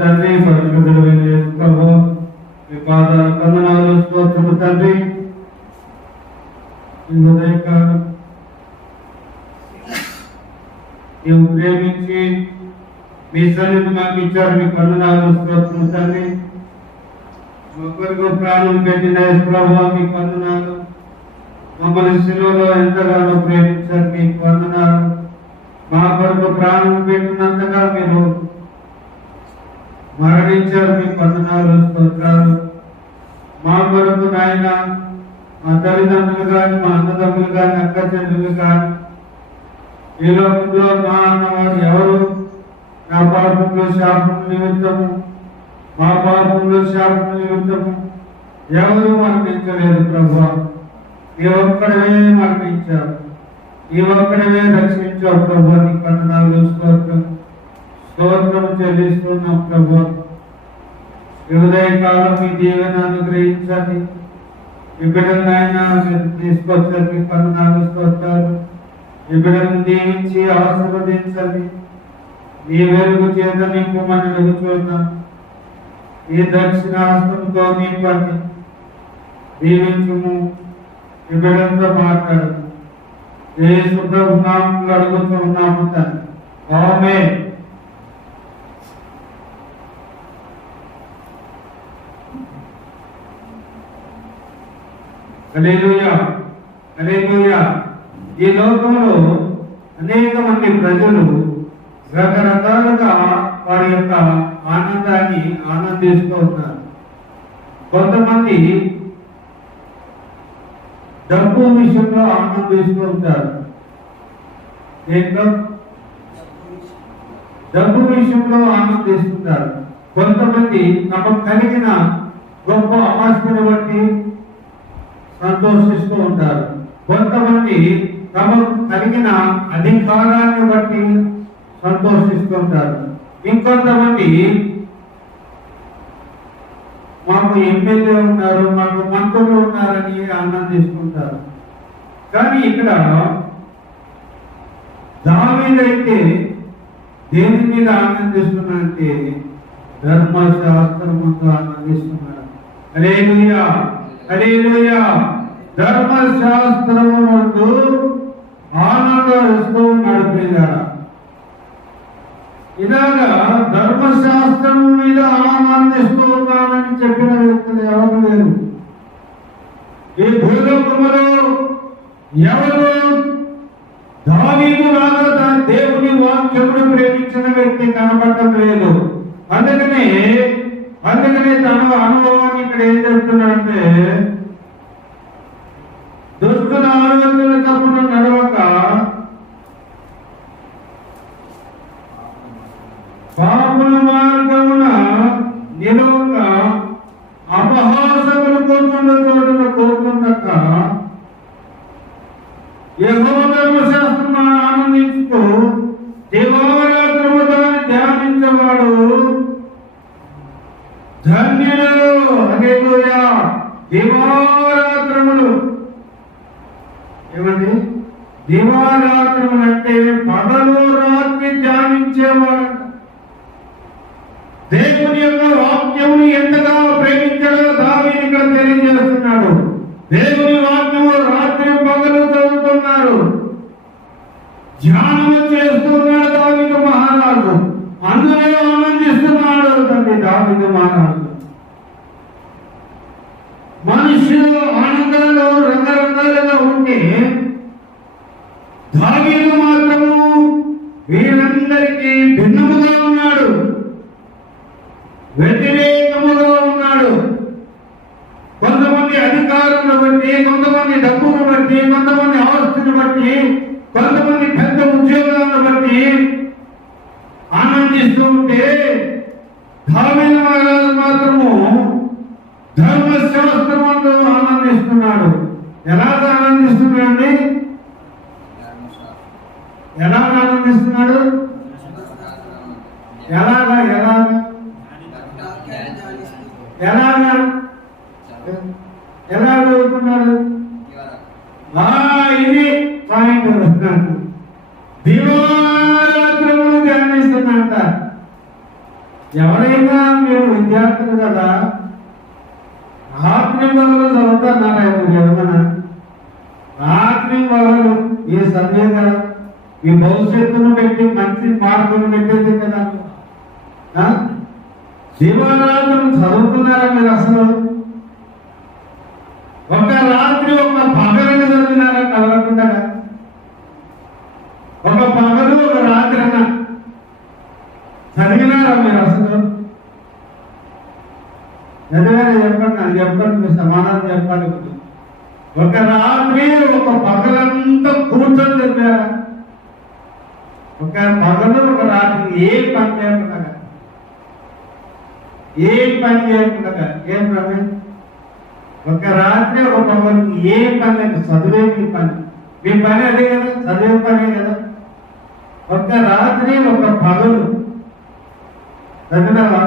తండ్రి, పరిశుద్ధుడైన యేసు ప్రభువా, మీ పాదాల వందనాలు, స్తోత్రము తండ్రి. ఈ ఉదయకాలం నీవు ప్రేమించి మీ సన్నిధి మాకు ఇచ్చారు. మీ వందనాలు, స్తోత్రము తండ్రి. మా కొరకు ప్రాణం పెట్టిన యేసు ప్రభువా, మీ వందనాలు. మమ్మల్ని శిలువలో ఎంతగానో ప్రేమించారు, మీకు వందనాలు. మా కొరకు ప్రాణం పెట్టినంతగా మీరు మరణించారు, మీకు వందనాలు, స్తోత్రాలు. మా కొరకు నాయన మా తల్లిదండ్రులు కానీ, మా అన్నదమ్ములు కానీ, అక్క చెల్లెలు కానీ, ఈ లోకంలో మా అన్నవారు ఎవరు నా పాపంలో శాపం నిమిత్తము, మా పాపంలో శాపం నిమిత్తము ఎవరు మరణించలేదు ప్రభువా. ఈ ఒక్కడమే మరణించారు, ఈ ఒక్కడమే రక్షించావు ప్రభువా. నీకు వందనాలు, స్తోత్రం చెల్లిస్తున్నాం ప్రభువా. ఈ ఉదయకాలం మీ దీవెన అనుగ్రహించండి. ఈ బిడ్డలను ఆయన తీసుకొచ్చారు, మీ వందనాలు, స్తోత్రాలు. ఈ బిడ్డలను దీవించి ఆశీర్వదించండి. ఈ వెలుగు చేత నింపమని అడుగుతున్నాం. ఈ దక్షిణాస్తంతో నింపండి, దీవించుము. ఈ బిడ్డలతో మాట్లాడు. యేసు ప్రభు నామములో అడుగుతున్నాము తండ్రి, ఆమేన్. హల్లెలూయా, హల్లెలూయా. ఈ లోకంలో అనేక మంది ప్రజలు రకరకాలుగా వారి యొక్క ఆనందాన్ని ఆనందిస్తూ ఉంటారు. కొంతమంది డబ్బు విషయంలో ఆనందిస్తూ ఉంటారు. డబ్బు విషయంలో ఆనందిస్తుంటారు. కొంతమంది తమకు కలిగిన గొప్ప ఆస్తిని బట్టి సంతోషిస్తూ ఉంటారు. కొంతమంది తమకు కలిగిన అధికారాన్ని బట్టి సంతోషిస్తుంటారు. ఇంకొంతమంది మాకు ఎమ్మెల్యే ఉన్నారు, మాకు మంత్రులు ఉన్నారని ఆనందిస్తుంటారు. కానీ ఇక్కడ దావీదైతే దేని మీద ఆనందిస్తున్నాడంటే ధర్మశాస్త్రముతో ఆనందిస్తున్నాడు. హల్లెలూయా, హల్లెలూయా. ధర్మశాస్త్రము నందు ఆనందిస్తూ ఉన్నాడు ప్రియులారా. ఇలాగా ధర్మశాస్త్రం మీద ఆనందిస్తూ ఉన్నానని చెప్పిన వ్యక్తులు ఎవరు లేరు. ఈ భూలోకములో ఎవరు దావీదు లాగా దేవుని వాక్యమును ప్రేమించిన వ్యక్తి కనబడటం లేదు. అందుకనే తన అనుభవాన్ని ఇక్కడ ఏం చెప్తున్నాడంటే, దుష్టుల ఆలోచన తప్పున నడవక పాపుల మార్గమున నిలవక అపహాసములు కోరుకున్న చోటున కోరుకున్నాక యెహోవా ధర్మశాస్త్రం ఆనందించుతూ దివారాత్రము దాన్ని ధ్యానించేవాడు ధన్యులు. హల్లెలూయా. దివారాత్రములు ఏమండి? దివారాత్రములు అంటే పగలు రాత్రి ధ్యానించేవాడు. దేవుని యొక్క వాక్యముని ఎంతగా ప్రేమించాడో దావీదు ఇక్కడ తెలియజేస్తున్నాడు. దేవుని వాక్యము రాత్రి పగలు చదువుతున్నారు, ధ్యానం చేస్తున్నాడు దావీదు మహారాజు. అందులో ఆనందిస్తున్నాడు తండ్రి దావీదు మహారాజు. మనుషులు ఆనందంలో రంగరంగాలుగా ఉంటే దావీదు మాత్రము వీరందరికీ భిన్నముగా ఉన్నాడు, వ్యతిరేకముగా ఉన్నాడు. కొంతమంది అధికారులను బట్టి, కొంతమంది డబ్బును బట్టి, కొంతమంది ఆస్తుని బట్టి, కొంతమంది పెద్ద ఉద్యోగాలను బట్టి ఆనందిస్తూ ఉంటే దావీదు మహారాజు మాత్రము ధర్మశాస్త్రముతో ఆనందిస్తున్నాడు. ఎలాగ ఆనందిస్తున్నాడండి? ఎలా ఆనందిస్తున్నాడు? ఎలాగా ఎలా చదువుతున్నాడు? ఇది పాయింట్. దివారాత్రములు ధ్యానిస్తున్నట్ట. ఎవరైనా ఎవరైనా మీరు విద్యార్థులు కదా, రాత్రి మొదలు చదువుతున్నారా? మీరు ఏమన్నా రాత్రి మొదలు ఈ చదివే కదా, మీ భవిష్యత్తును పెట్టి మంచి మార్పులు పెట్టేది కదా. దివారాత్రులు చదువుతున్నారా మీరు? అసలు ఒక రాత్రి ఒక పగలను చదివినారా? కలవకుండా ఒక పగలు ఒక రాత్రి అన్న చదివినారా మీరు? అసలు చదివారా? చెప్పండి, అది చెప్పండి, మీరు సమాధానం చెప్పాలి. ఒక రాత్రి ఒక పగలంతా కూర్చొని చదివారా? ఒక పగలు ఒక రాత్రి ఏ పని చేయకుండా, ఏ పని చేయకుండా, ఏం రమేష్? ఒక రాత్రి ఒక పగలు ఏ పని లేదు, చదివే మీ పని. మీ పని అదే కదా, చదివే పనే కదా. ఒక రాత్రి ఒక పగలు చదివినావా?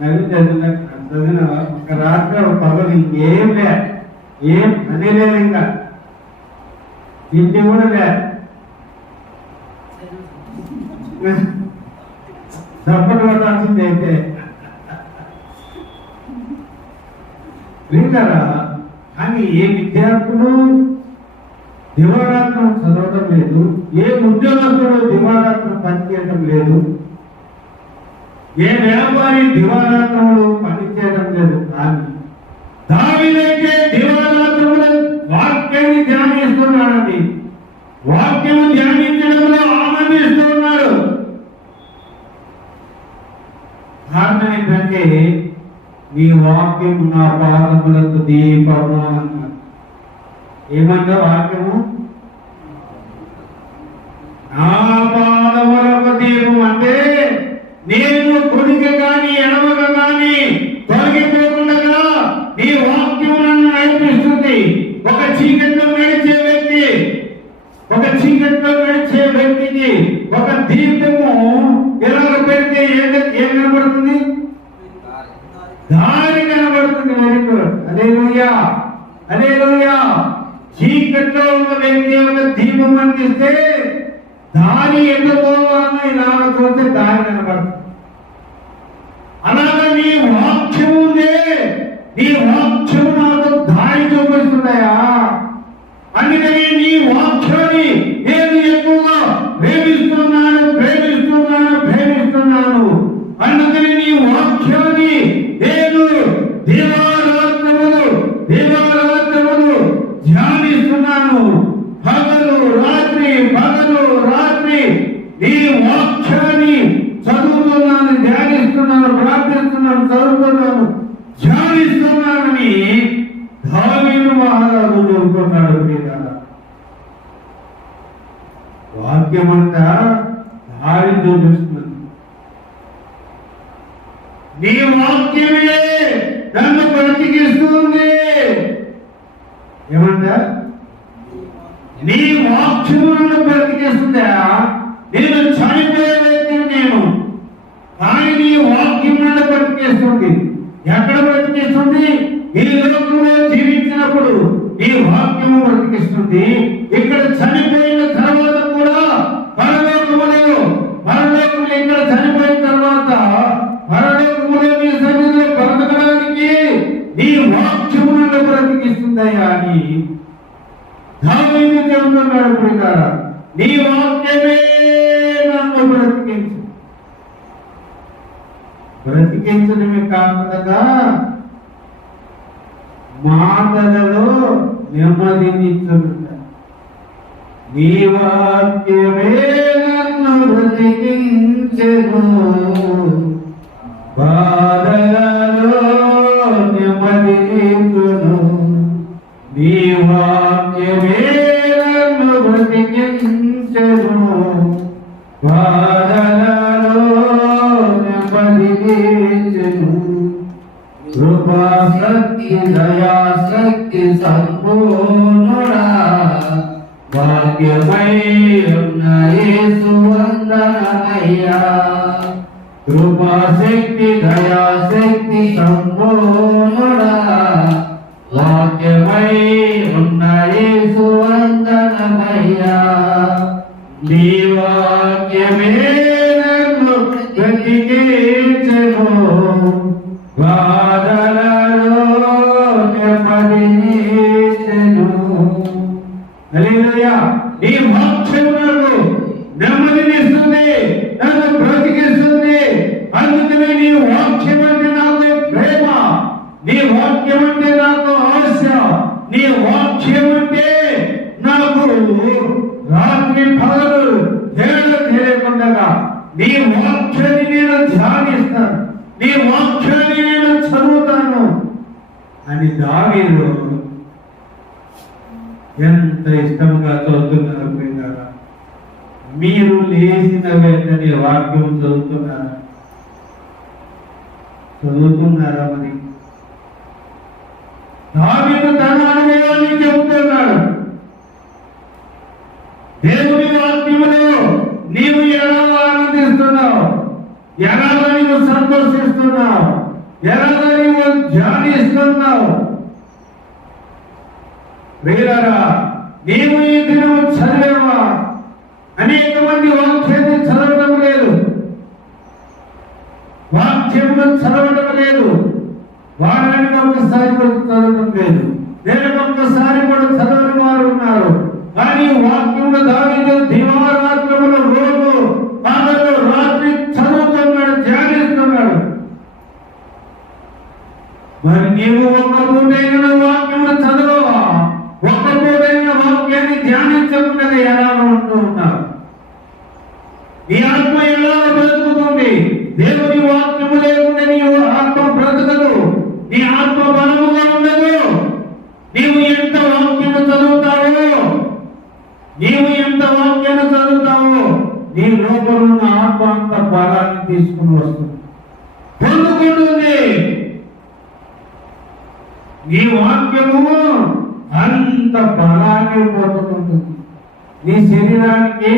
చదివినావా? ఒక రాత్రి ఒక పగలు ఇంకేం లే, ఏం పని లేదు, ఇంకా తిండి కూడా లే. చప్పటి పడాల్సింది అయితే వింటారా? కానీ ఏ విద్యార్థులు దివారాత్రం చదవడం లేదు, ఏ ఉద్యోగస్తుడు దివారాత్రం పనిచేయడం లేదు, ఏ వ్యాపారి దివారాత్రములు పనిచేయడం లేదు. కానీ దావీదుకే దివారాత్రములు వాక్యాన్ని ధ్యానిస్తున్నాడండి. వాక్యం ధ్యానించడంలో ఆనందిస్తున్నాడు. కారణం ఏంటంటే నీ వాక్యం నా పాదములకు దీపము అన్నారు. ఏమన్నా వాక్యము? నా పాదములకు దీపం అంటే నేను కొడుకు కానీ ఎడమక కానీ తొలగిపోకుండా నీ వాక్యం నన్ను నడిపిస్తుంది. ఒక చీకట్లో నడిచే వ్యక్తి, ఒక చీకట్లో నడిచే వ్యక్తికి ఒక దీపము ఎలా పెడితే ఏం కనబడుతుంది? దారి కనబడుతుంది. వెరీ గుడ్, హల్లెలూయా, హల్లెలూయా. చీకట్లో ఉన్న వ్యక్తి ఒక దీపం అందిస్తే దారి ఎటు పోవాలని ఇలా చూస్తే దారి కనబడుతుంది. అలాగే నీ వాక్యం ఉందే, నీ వాక్యం నాకు దారి చూపిస్తున్నాయా? అందుకని నీ వాక్యాన్ని నేను ఎక్కువగా ప్రేమిస్తున్నాను, ప్రేమిస్తున్నాను, ప్రేమిస్తున్నాను. అందుకని నీ వాక్యాన్ని నేను దివారాత్రములు ధ్యానిస్తున్నాను. పగలు రాత్రి, పగలు రాత్రి నీ వాక్యాన్ని చదువుతున్నాను, ధ్యానిస్తున్నాను, ప్రార్థిస్తున్నాను, చదువుతున్నాను, ధ్యానిస్తున్నానని దావీదు మహారాజు కోరుకున్నాడు. వాక్యం అంతా దారి చూపిస్తుంది. నీ వాక్యమే నన్ను బ్రతికిస్తుంది. ఏమంటా? నీ వాక్యము నన్ను బ్రతికిస్తుందా? నేను చనిపోయే వ్యక్తిని నేను, కానీ నీ వాక్యం నన్ను బ్రతికిస్తుంది. ఎక్కడ బ్రతికిస్తుంది? ఈ లోకంలో జీవించినప్పుడు ఈ వాక్యము బ్రతికిస్తుంది. ఇక్కడ చనిపోయిన తర్వాత కూడా పరలోకములో ఇక్కడ చనిపోయిన తర్వాత పరలోకములో నీ సన్నిధిలో బ్రతకడానికి నీ వాక్యము నన్ను బ్రతికిస్తుందయ్యా అని దావీదు చెబుతున్నాడు. ప్రియులారా, నీ వాక్యమే నన్ను బ్రతికించడమే కాకుండా మాటలలో నెమ్మదినిచ్చుట. నీ వాక్యమే నన్ను బ్రతికించెను, బాధలలో నెమ్మదినిచ్చును. నీ వాక్యమే నన్ను బ్రతికించెను, బాధలలో నెమ్మదినిచ్చును. కృపా శక్తి దయా శక్తి సంపూర్ణుడా, భాగ్యమై ఉన్న యేసు వందనమయ్యా. కృపా శక్తి దయా శక్తి సంపూర్ణుడా, భాగ్యమై ఉన్న యేసు వందనమయ్యా. నీ వాక్యమే నన్ను బ్రతికించెను, బాధలలో నెమ్మదినిచ్చెను. హల్లెలూయా. నీ వాక్యం నాకు నెమ్మదినిస్తుంది, నన్ను బ్రతికిస్తుంది. అందుకని నీ వాక్యం అంటే నాకు ప్రేమ, నీ వాక్యం అంటే నాకు ఆశ, నీ వాక్యం అంటే నాకు రాత్రి పగలు తేడా తెలియకుండా నీ వాక్యాన్ని నేను ధ్యానిస్తాను, నీ వాక్యాన్ని నేను చదువుతాను అని దావీదు ఎంత ఇష్టంగా చదువుతున్నారు ప్రియులారా. మీరు లేచిన వెంటనే వాక్యం చదువుతున్నారా? మరి దావీదు తన అనుభవాన్ని చెబుతున్నాడు. దేవుని వాక్యములో నీవు ఎలా ఆనందిస్తున్నావు, ఎలా నీవు సంతోషిస్తున్నావు, ఎలా నీవు ధ్యానిస్తున్నావు? ప్రియులారా, నీవు ఈ దినము చదివేవా? అనేక మంది వాక్యాన్ని చదవడం లేదు, వాక్యమును చదవడం లేదు, వారానికి ఒక్కసారి కూడా చదవడం లేదు, నెలకు ఒక్కసారి కూడా చదవని వారు ఉన్నారు. కానీ వాక్యములు దావీదు దివారాత్రములు రోజు పగలు రాత్రి చదువుతున్నాడు, ధ్యానిస్తున్నాడు. మరి నీవు ఒక్క పూటైన వాక్యములు చదవవా? ఒక్క పూటైన వాక్యాన్ని ధ్యానించకుండా ఎలా ఉంటూ ఉన్నావు? నీ ఆత్మ ఎలా బ్రతుకుతుంది? దేవుని వాక్యము లేకుండా నీవు ఆత్మ బ్రతకదు, నీ ఆత్మ బలముగా ఉండదు. నీవు ఎంత వాక్యము చదువుతావో, నీవు ఎంత వాక్యాన్ని చదువుతావో నీ లోపల ఉన్న ఆత్మ అంత బలాన్ని తీసుకుని వస్తుంది, పొందుకుంటుంది. నీ వాక్యము అంత బలాన్ని పొందుకుంటుంది. నీ శరీరానికి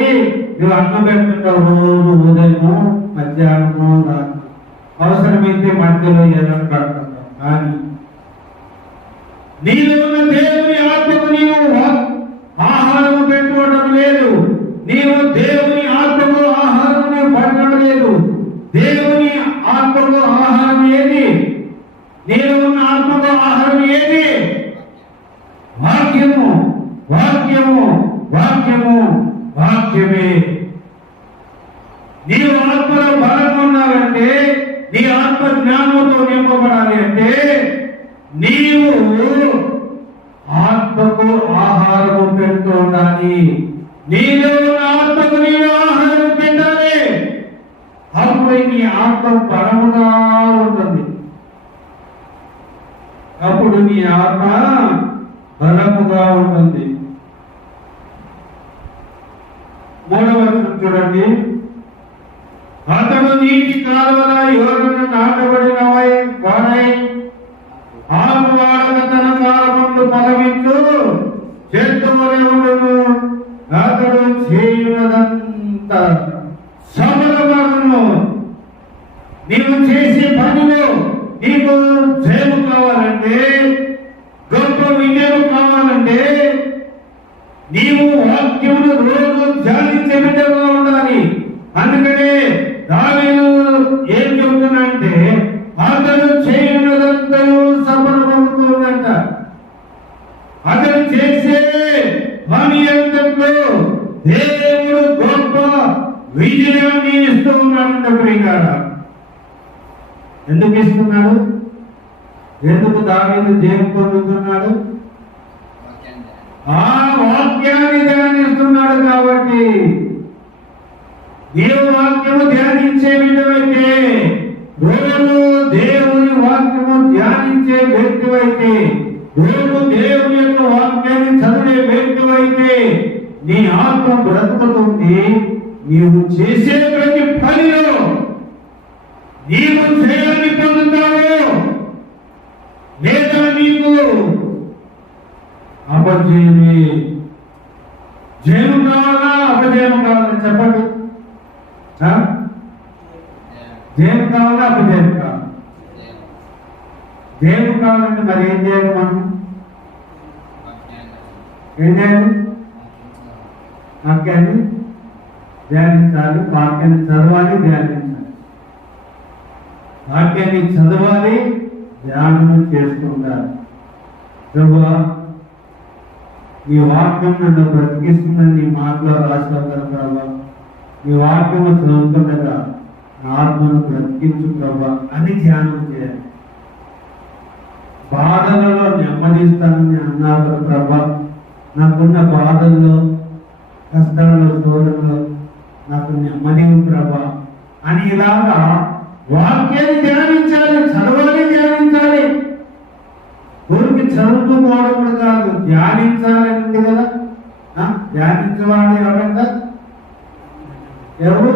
నువ్వు అన్నం పెట్టుకుంటావు, రోజు ఉదయము మధ్యాహ్నము రాత్రి, అవసరమైతే మధ్యలో ఏదైనా కడుతుంటావు. కానీ నీలో ఉన్న దేవుని ఆత్మకు నీవు ఆహారము పెట్టుకోవడం లేదు, నీవు దేవుని ఆత్మకు ఆహారం పడడం లేదు. దేవుని ఆత్మకు ఆహారం ఏది? నీలో ఉన్న ఆత్మకు ఆహారం ఏది? వాక్యము, వాక్యము, వాక్యము, వాక్యమే. నీవు ఆత్మలో బలంగా ఉన్నావంటే, నీ ఆత్మ జ్ఞానంతో నింపబడాలి అంటే నీవు ఆత్మకు ఆహారము పెడుతూ ఉండాలి. నీలో ఉన్న ఆత్మకు నీవు ఆహారం పెట్టాలి. అప్పుడు నీ ఆత్మ బలముగా ఉంటుంది. అప్పుడు నీ ఆత్మ బలముగా ఉంటుంది. 3వ వచనం చూడండి. అతడు నీటి కాలువల యోరను నాటబడిన వాడై ఆకువాడక తన కాలమందు ఫలమిచ్చు చెట్టువలె ఉండును. అతడు చేయునదంతా సఫలమగును. నీవు చేసే పనిలో నీకు జయము కావాలంటే, గొప్ప విజయం కావాలంటే నీవు వాక్యమును రోజు ధ్యానించే బిడ్డగా ఉండాలి. అందుకనే దావీదు ఏం చెబుతున్నాడంటే, అతడు చేయునదంతయు సఫలమవుతుందంట. అతడు చేసే పని అంతట్లో దేవుడు గొప్ప విజయాన్ని ఇస్తూ ఉన్నాడంట. ప్రియులారా, ఎందుకు ఇస్తున్నాడు? ఎందుకు దావీదు జయం పొందుతున్నాడు? ఆ వాక్యాన్ని ధ్యానిస్తున్నాడు కాబట్టి. నీవు వాక్యము ధ్యానించే విధమైతే, రోజు దేవుని వాక్యము ధ్యానించే వ్యక్తివైతే, రోజు దేవుని యొక్క వాక్యాన్ని చదివే వ్యక్తివైతే నీ ఆత్మ బ్రతుకుతుంది. నీవు చేసే ప్రతి పనిలో నీవు జయాన్ని పొందుతావు, లేదా నీకు అపజయమే. జయం కావాలా అపజయం కావాలా? చెప్పండి. జయం కావాలా అపజయం కావాలా? జయం కావాలంటే మరి ఏం చేయాలి? మనం ఏం చేయాలి? వాక్యాన్ని ధ్యానించాలి, వాక్యాన్ని చదవాలి, ధ్యానించాలి. వాక్యాన్ని చదవాలి, ధ్యానం చేస్తుండాలి. ప్రభువా, ఈ వాక్యం నన్ను బ్రతికిస్తుందని నీ మాటలో రాసిన ప్రభావ, ఈ వాక్యము చదువుతుండగా నా ఆత్మను బ్రతికించు ప్రభా అని ధ్యానం చేయాలి. బాధలలో నెమ్మదిస్తానని అన్నారు ప్రభా, నాకున్న బాధల్లో, కష్టాల్లో, శోధనలో నాకు నెమ్మది ప్రభా అని ఇలాగా వాక్యాన్ని ధ్యానించాలి, చదవాలి, ధ్యానించాలి. ఊరికి చదువుకోవడం కూడా కాదు, ధ్యానించాలి ఉంది కదా. ధ్యానించేవాడు ఎవరంట? ఎవరు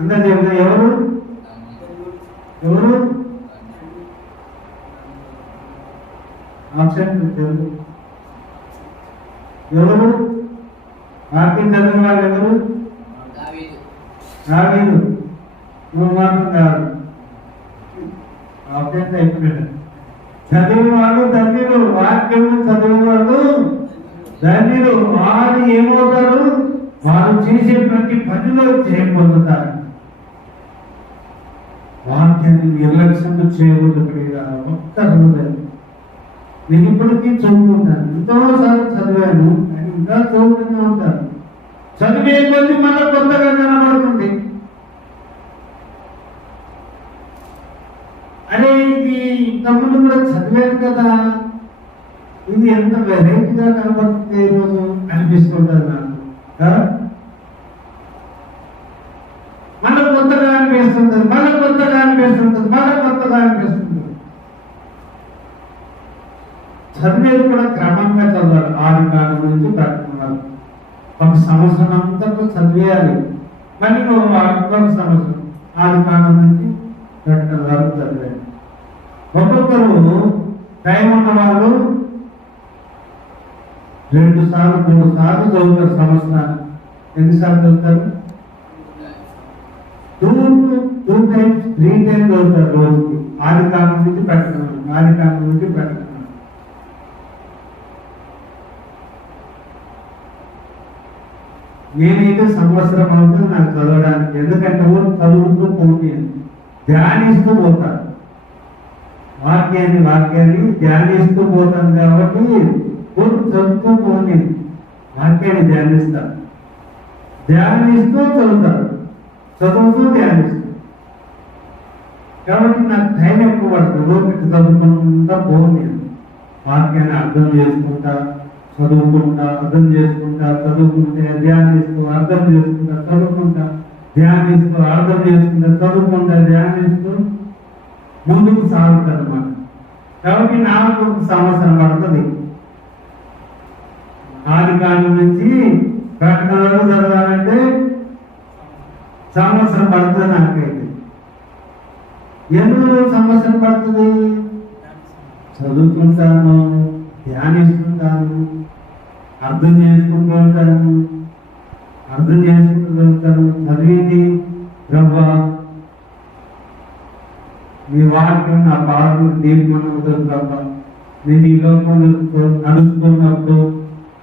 అందరు చెప్తా, ఎవరు ఎవరు ఆప్షన్ తెలుగు ఎవరు? వాక్యం చదివిన వాళ్ళు ఎవరు? దావీదు. నువ్వు మాత్రం కాదు, ఆప్షన్ అయిపోయాడు. చదివిన వాళ్ళు ధన్యులు, వాక్యం చదివిన వాళ్ళు ధన్యులు. వారు ఏమవుతారు? వారు చేసే ప్రతి పనిలో జయం పొందుతారు. వాక్యాన్ని నిర్లక్ష్యం చేయకూడదు. ఒక్క రోజు నేను ఇప్పటికీ చదువుకుంటాను, ఎంతోసార్లు చదివాను, ఇంకా చదువుతూనే ఉంటాను. చదివే కొద్ది మళ్ళీ కొత్తగా కనబడుతుంది. అరే ఇది ఇంతకుముందు కూడా చదివాను కదా, ఇది ఎంత వెరైటీగా కనబడుతుంది ఈరోజు అనిపిస్తుంటుంది నాకు. మళ్ళీ కొత్తగా అనిపిస్తుంది, మళ్ళీ కొత్తగా అనిపిస్తుంది, మళ్ళీ కొత్తగా అనిపిస్తుంది. చదివేది కూడా క్రమంగా చదవాలి. 6 కాలం నుంచి పెట్టుకున్నారు. ఒక సంవత్సరం అంతా చదివేయాలి. మళ్ళీ ఒక సంవత్సరం 6 కాలం నుంచి పెట్టడం వరకు చదివేయాలి. ఒక్కొక్కరు టైం ఉన్న వాళ్ళు 2 సార్లు 3 సార్లు చదువుతారు సంవత్సరాన్ని. ఎన్నిసార్లు చదువుతారు? 2 times 3 times చదువుతారు రోజుకి. 6 కాలం నుంచి పెట్టడం, 6 కాలం నుంచి పెట్టడం. నేనైతే సంవత్సరం అవుతుంది నాకు చదవడానికి. ఎందుకంటే చదువుతూ పోతే ధ్యానిస్తూ పోతాను, వాక్యాన్ని ధ్యానిస్తూ పోతాను. కాబట్టి చదువుతూ పోనీ వాక్యాన్ని ధ్యానిస్తాను, ధ్యానిస్తూ చదువుతాను, చదువుతూ ధ్యానిస్తాను. కాబట్టి నాకు టైం ఎక్కువ పడుతుంది. లోపలికి చదువుకుంటా పోనీ వాక్యాన్ని అర్థం చేసుకుంటా, చదువుకుంటా, అర్థం చేసుకుంటా, చదువుకుంటే ధ్యానిస్తూ, అర్థం చేసుకుంటా, చదువుకుంటా, ధ్యానిస్తూ, అర్థం చేసుకుంటా, చదువుకుంటా, ధ్యానిస్తూ ముందుకు సాగుతుంది అన్నమాట. కాబట్టి నాకు 1 సంవత్సరం పడుతుంది. 6 కాలం నుంచి ప్రకటన వరకు చదవాలంటే సంవత్సరం పడుతుంది నాకైతే. ఎందుకు సంవత్సరం పడుతుంది? చదువుకుంటాను, ధ్యానిస్తుంటాను, అర్థం చేసుకుంటూ ఉంటాను, చదివింది ప్రభా మీ వాక్యం నా పాటలు దీపమవుతుంది ప్రభా. నేను ఈ లోకంలో నడుస్తున్నప్పుడు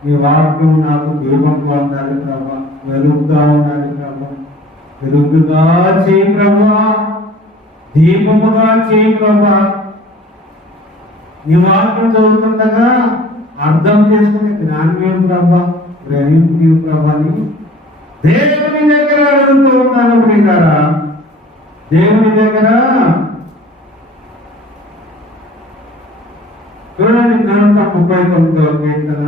మీ వాక్యం నాకు దీపంగా ఉండాలి ప్రభా, వెలుగుగా ఉండాలి ప్రభా. వెలుగుగా చేయి ప్రభా, దీపముగా చేయి ప్రభా. నీ వాక్యం చదువుతుండగా అర్థం చేసుకునే జ్ఞానం ప్రభా, గ్రహింపు ప్రభాని దేవుని దగ్గర అడుగుతూ ఉన్నాను. ప్రియులారా, దేవుని దగ్గర చూడండి. 139వ కీర్తన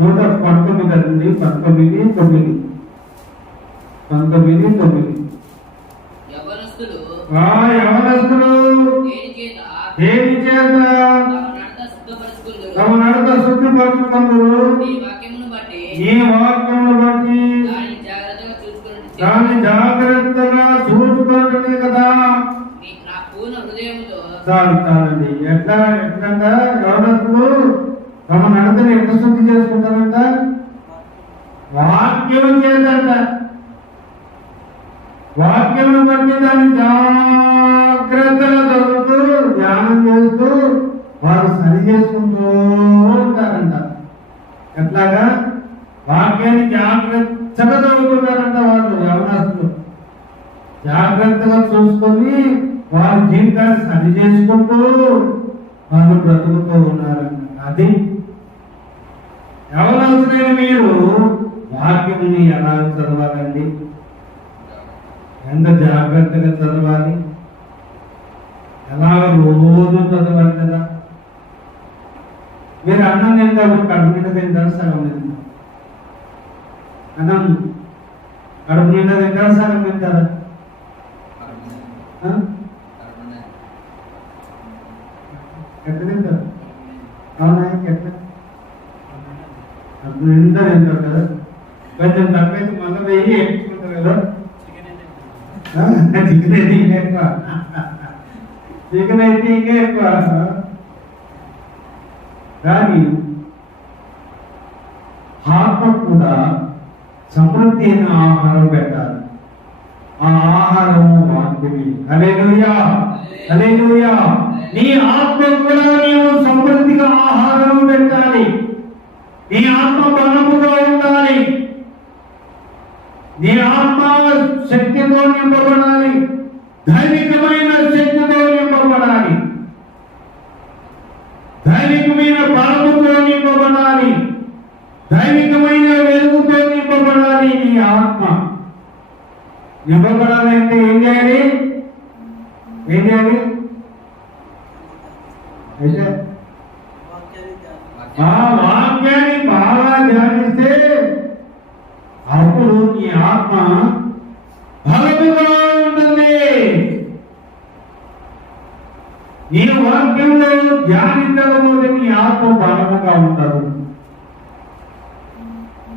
119 అండి. 19:9 యవనస్తులు దేని చేత తమ నడత శుద్ధిపరచుకొందురు, ఈ వాక్యమును బట్టి దాన్ని జాగ్రత్తగా చూసుకుంటుంది కదా. చాలండి. ఎట్లంగా యవనస్తులు తమ నడతను ఎంత శుద్ధి చేసుకుంటారంట? వాక్యం చేతంట. వాక్యమును బట్టి దాన్ని జాగ్రత్తగా చదువుతూ ధ్యానం చేస్తూ వారు సరి చేసుకుంటూ ఉంటారంట. ఎట్లాగా? వాక్యాన్ని జాగ్రత్తగా చదువుకుంటారంట వాళ్ళు, యవనస్తులు. జాగ్రత్తగా చూసుకొని వారి జీవితాన్ని సరి చేసుకుంటూ వాళ్ళు బ్రతుకుతూ ఉన్నారంట. అది యవనస్తులైన మీరు వాక్యాన్ని ఎలా చదవాలండి? ఎంత జాగ్రత్తగా చదవాలి, ఎలాగ రోజు చదవాలి కదా. మీరు అన్నం తింటారు, కడుపు నిండా తింటారు, సగం తింటారు. అన్నం కడుపు నిండా తింటారు, సగం తింటారా? ఎట్లా తింటారు? అవునా? ఎట్లా? కడుపు నిండా తింటారు కదా. కొంచెం తక్కువైతే మళ్ళీ వెయ్యి ఎక్కించుకుంటారు కదా. చికెన్ అయితే ఇంకా ఎక్కువ, చికెన్ అయితే ఇంకా ఎక్కువ. కానీ ఆత్మ కూడా సమృద్ధి అయిన ఆహారం పెట్టాలి. ఆ ఆహారం వాక్యమే. హల్లెలూయా, హల్లెలూయా. నీ ఆత్మ కూడా నీవు సమృద్ధిగా ఆహారం పెట్టాలి. నీ ఆత్మ బలముగా ఉండాలి. నీ ఆత్మ శక్తితో నింపబడాలి, దైవికమైన శక్తితో నింపబడాలి, దైవికమైన బలముతో నింపబడాలి, దైవికమైన వెలుగుతో నింపబడాలి. నీ ఆత్మ నింపబడాలంటే ఏం చేయాలి? ఏం చేయాలి? అయితే ఆ వాక్యాన్ని బాగా ధ్యానిస్తే అప్పుడు నీ ఆత్మ బలముగా ఉంటుంది. నీ వాక్యంలో ధ్యానించకపోతే నీ ఆత్మ బలముగా ఉండదు.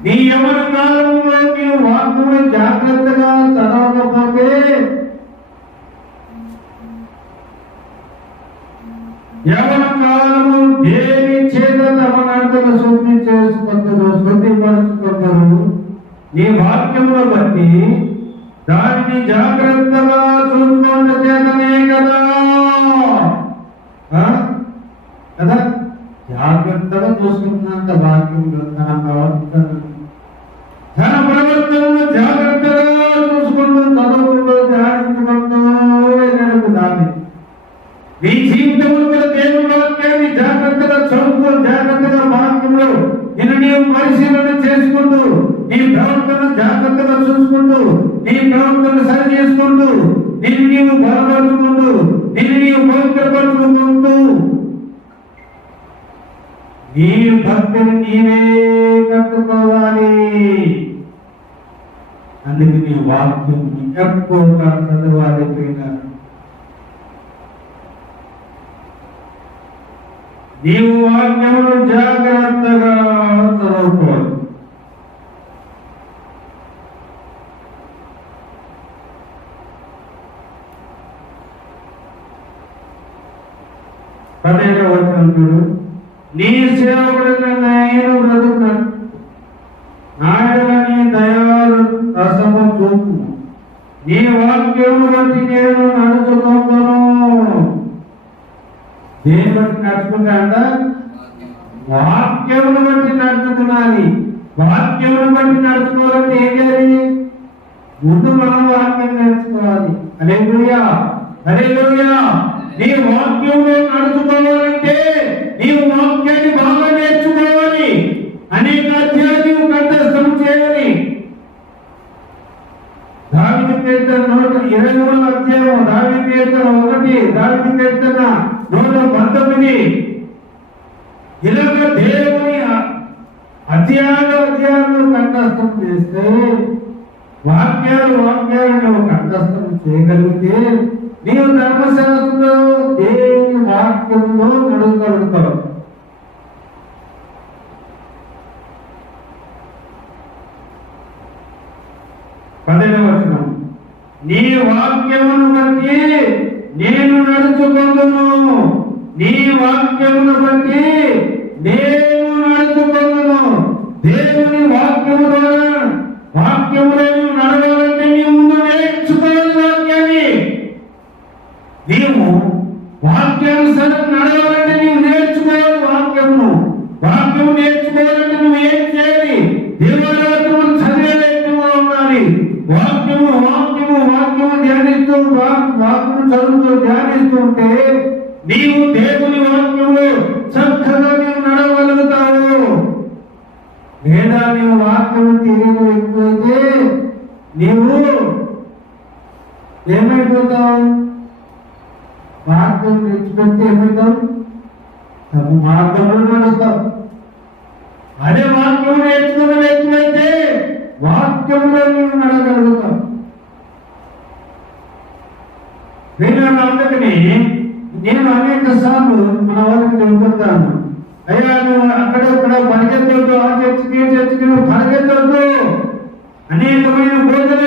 నీ యవన కాలంలో నీవు వాక్యము జాగ్రత్తగా చదవకపోతే యవన కాలము దేని చేత తమ నడతను శుద్ధి చేసుకుంటారు, శుద్ధిపరుచుకుంటారు. నీ వాక్యమును బట్టి దానిని జాగ్రత్తగా చూసుకున్న చేతనే కదా. కదా, జాగ్రత్తగా చూసుకుంటున్నంత వాక్యంలో తన ప్రవర్తన, తన ప్రవర్తనను జాగ్రత్తగా చూసుకుంటూ చదువుకుంటూ ధ్యానించుకుంటూ నడుపుతాను. నీ జీవితంలో దేవుని వాక్యాన్ని జాగ్రత్తగా చదువుతూ జాగ్రత్తగా వాక్యంలో నిన్ను నీవు పరిశీలన చేసుకుంటూ నీ ప్రవర్తన జాగ్రత్తగా చూసుకుంటూ నీ ప్రవర్తన సరి చేసుకుంటూ నిన్ను నీవు బలపరుచుకుంటూ నిన్ను నీవు పవిత్రపరుచుకుంటూ నీ భక్తిని నీవే కట్టుకోవాలి. అందుకే నీ వాక్యం ఎక్కువగా చదవాలి. నీవు వాక్యమును జాగ్రత్తగా చదువుకోవాలి. పదేళ్ళ వచ్చినప్పుడు నీ సేవకుడిని నేను బ్రతుకు నాయనని దయాలు రసము చూపు, నీ వాక్యము బట్టి నేను నడుచుకుంటాను. దేని బట్టి నడుచుకుంటా అంట? వాక్యమును బట్టి నడుచుకున్నాను. వాక్యమును బట్టి నడుచుకోవాలంటే ఏం చేయాలి? ముందు మనం వాక్యం నేర్చుకోవాలి. హల్లెలూయా, హల్లెలూయా. నీ వాక్యంలో నడుచుకోవాలంటే నీవు వాక్యాన్ని బాగా నేర్చుకోవాలి. అనేక అధ్యాయాలు నీవు కంఠస్థం చేయాలి. దావీదు కీర్తన 123వ అధ్యాయం, దావీదు కీర్తన 1, దావీదు కీర్తన 119. ఇలాగ దేవుని అధ్యాయాలు కంఠస్థం చేస్తే వాక్యాలు నువ్వు కంఠస్థం చేయగలిగితే నీవు ధర్మశాస్త్రంలో దేవుని వాక్యంలో నడవగలుగుతావు. వచనం, నీ వాక్యమును బట్టి నేను నడుచుకుందును. నీ వాక్యమును బట్టి నేను నడుచుకుందును. దేవుని వాక్యము ద్వారా వాక్యములో నడవాలంటే నీవు ముందు నేర్చుకోవాలి. ఉండాలి. వాక్యము వాక్యము వాక్యము ధ్యానిస్తూ వాక్యము చదువుతూ ధ్యానిస్తూ ఉంటే నీవు దేవుని వాక్యము చక్కగా నీవు నడవగలుగుతావు. లేదా నీవు వాక్యము తెలియని ఎక్కువైతే నీవు ఏమైపోతావు? వాక్యం తెచ్చిపెడితే ఏమవుతావు? తప్పు మార్గంలో నడుస్తావు. అదే వాక్యం నేర్చుకున్న వ్యక్తులైతే వాక్యంలో నీవు నడగలుగుతావు. అందుకని నేను అనేక సార్లు మన వాళ్ళకి చెబుతుంటాను, అయ్యా నువ్వు అక్కడక్కడ పరిగెత్తొద్దు, ఆ చర్చకి చర్చకి నువ్వు పరిగెత్తొద్దు. అనేకమైన బోధలు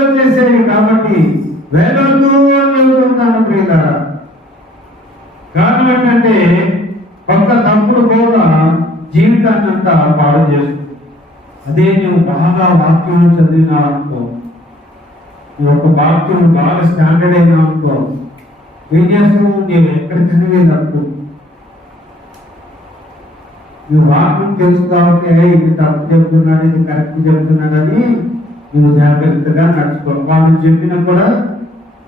వచ్చేసాయి కాబట్టి వెళ్ళొద్దు అని చెబుతుంటాను ప్రియులారా. కారణం ఏంటంటే ఒక్క తప్పుడు బోధ జీవితాన్ని అంతా పాడు చేస్తుంది. అదే నువ్వు బాగా వాక్యం చదివినావు అనుకో, నువ్వు ఒక వాక్యం బాగా స్టాండర్డ్ అయినా అనుకో, ఏం చేస్తావు? నేను ఎక్కడ చదివేది అనుకో, నువ్వు వాక్యం తెలుసు కాబట్టి ఇది తప్పు చెప్తున్నాడు, ఇది కరెక్ట్ చెప్తున్నాడని నువ్వు జాగ్రత్తగా నడుచుకో. వాళ్ళు చెప్పినా కూడా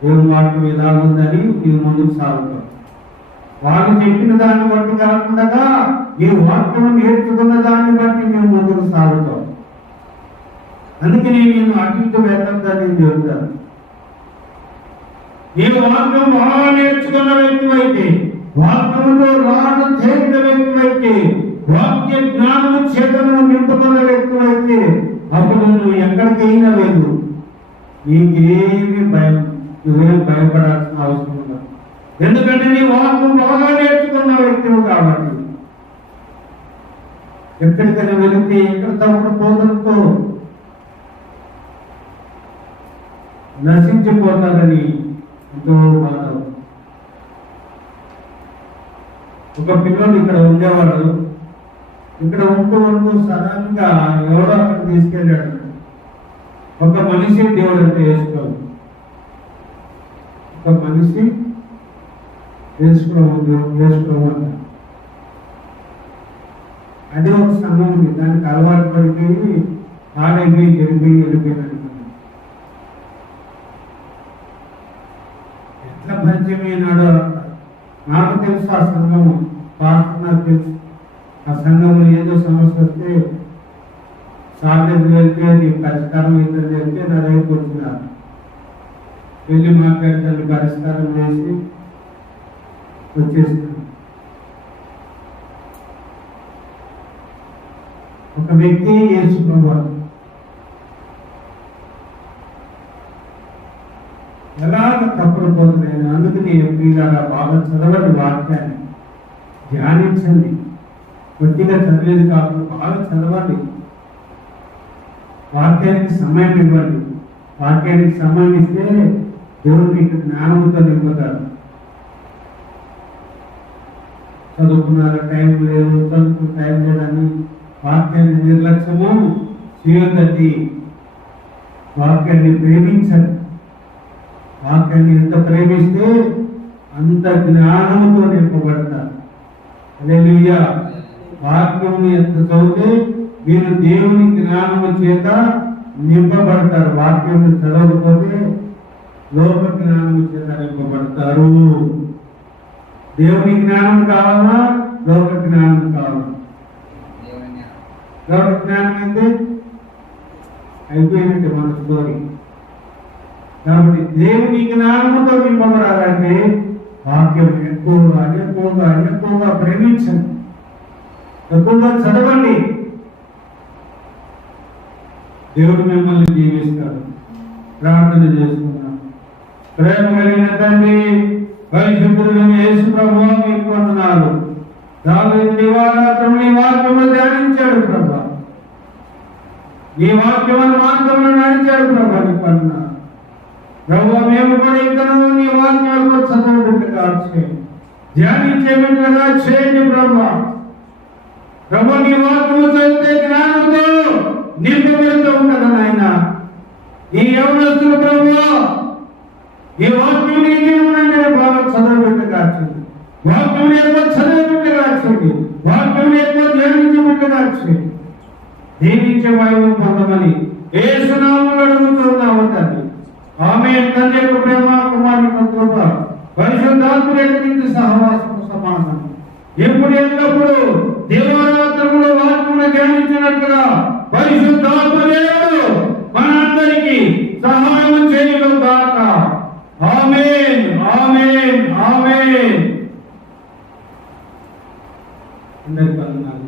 దేవుని వాక్యం ఇలా ఉందని నువ్వు ముందుకు సాగుతావు. వాళ్ళు చెప్పిన దాన్ని బట్టి కాకుండా ఈ వాక్యం నేర్చుకున్న దాన్ని బట్టి మేము ముందుకు సాగుతాం. అందుకని నేను అటు ఇటు వెళ్ళొద్దని నేను చెబుతాను. నీవు వాక్యం బాగా నేర్చుకున్న వ్యక్తివైతే, వాక్యంలో రాను తేలిన వ్యక్తివైతే, వాక్య జ్ఞానము చేతను నింపుకున్న వ్యక్తివైతే అప్పుడు నువ్వు ఎక్కడికైనా వెళ్ళు, నీకేమి నువ్వేం భయపడాల్సిన అవసరం ఉండదు. ఎందుకంటే నీ వాక్యం బాగా నేర్చుకున్న వ్యక్తివి కాబట్టి. ఎక్కడికైనా వెళితే ఎక్కడ తప్పుడు పోదంతో నశించిపోతారని ఎంతో బాధ. ఒక పిల్లలు ఇక్కడ ఉండేవాడు, ఇక్కడ ఉంటూ సడన్ గా ఎవరో అక్కడ తీసుకెళ్ళాడు. ఒక మనిషి దేవుడు అంటే వేసుకోవాలి, ఒక మనిషి వేసుకోవాలి. అదే ఒక సమయం ఉంది, దానికి అలవాటు పడిపోయి ఆడైపోయి వెళ్ళిపోయినాడు. ఎట్లా పరిచయం అయినాడో నాకు తెలుసు. ఆ సంఘము పాస్టర్ నాకు తెలుసు. ఆ సంఘంలో ఏదో సమస్య వస్తే సాధ్యత వెళ్తే నీకు పరిష్కారం అవుతుంది వెళ్తే నా దగ్గరికి వచ్చినారు. వెళ్ళి మాట్లాడతాను, పరిష్కారం చేసి వచ్చేస్తున్నాను. ఒక వ్యక్తి యేసు ప్రభువు ఎలాగ తప్పుడు పోతున్నాయి. అందుకని ఎప్పుడైనా బాగా చదవండి, వాక్యాన్ని ధ్యానించండి. కొద్దిగా చదివేది కాకుండా బాగా చదవండి. వాక్యానికి సమయం ఇవ్వండి. వాక్యానికి సమయం ఇస్తే దేవుడు మీకు జ్ఞానంతో నింపుతారు. చదువుకున్నారా, టైం లేదు, చదువుకున్న టైం లేదని వాక్యాన్ని నిర్లక్ష్యము చేయొద్దండి. వాక్యాన్ని ప్రేమించండి. వాక్యాన్ని ఎంత ప్రేమిస్తే అంత జ్ఞానంతో నింపబడతారు. హల్లెలూయా. వాక్యముని ఎంత చదివితే మీరు దేవుని జ్ఞానము చేత నింపబడతారు. వాక్యం చదవకపోతే లోక జ్ఞానము చేత నింపబడతారు. దేవుని జ్ఞానం కావాలా, లోక జ్ఞానం కావాలా? లోక జ్ఞానం అయితే అయిపోయినట్టు మన స్టోరీ. కాబట్టి దేవుని జ్ఞానముతో నింపబడాలంటే వాక్యం ఎక్కువగా ప్రేమించండి, ఎక్కువగా చదవండి. దేవుడు మిమ్మల్ని దీవిస్తాడు. ప్రార్థన చేసుకున్నాం. ప్రేమ కలిగిన తండ్రి, పరిశుద్ధుడైన యేసు ప్రభువా, మీకు వందనాలు. దావీదు దివారాత్రం నీ వాక్యము ధ్యానించాడు ప్రభా. నీ వాక్యముల మార్గంలో నడిచాడు ప్రభా. నీకు వందనాలు ప్రభువా. మేము కూడా ఇతను నీ వాక్యాలను చదువు బిడ్డగా చేయండి, ధ్యానించే బిడ్డగా చేయండి ప్రభా. ప్రభు నీ వాక్యము చదివితే జ్ఞానంతో నింపబడుతూ ఉండదు నాయన. ఈ యవనస్తులు ప్రభువా, ఈ వాక్యం నీ జీవనాన్ని బాగా చదవబెట్టగా చేయండి. వాక్యం ఎక్కువ చదవబెట్టగా చేయండి. వాక్యం ఎక్కువ ధ్యానించబెట్టగా చేయండి. దీవించే వైభవం పొందమని యేసునామములో అడుగుతున్నాము తండ్రి. ఆమేన్. తండ్రి యొక్క ప్రేమ, కుమారుని యొక్క కృప, పరిశుద్ధాత్మ యొక్క సహవాసము సమాధానం ఇప్పుడు ఎల్లప్పుడూ దేవారాత్రములు వాక్యములు ధ్యానించినట్లుగా పరిశుద్ధాత్మ దేవుడు మనందరికీ సహాయం చేయడం గాక. ఆమేన్, ఆమేన్, ఆమేన్. అందరికీ వందనాలు.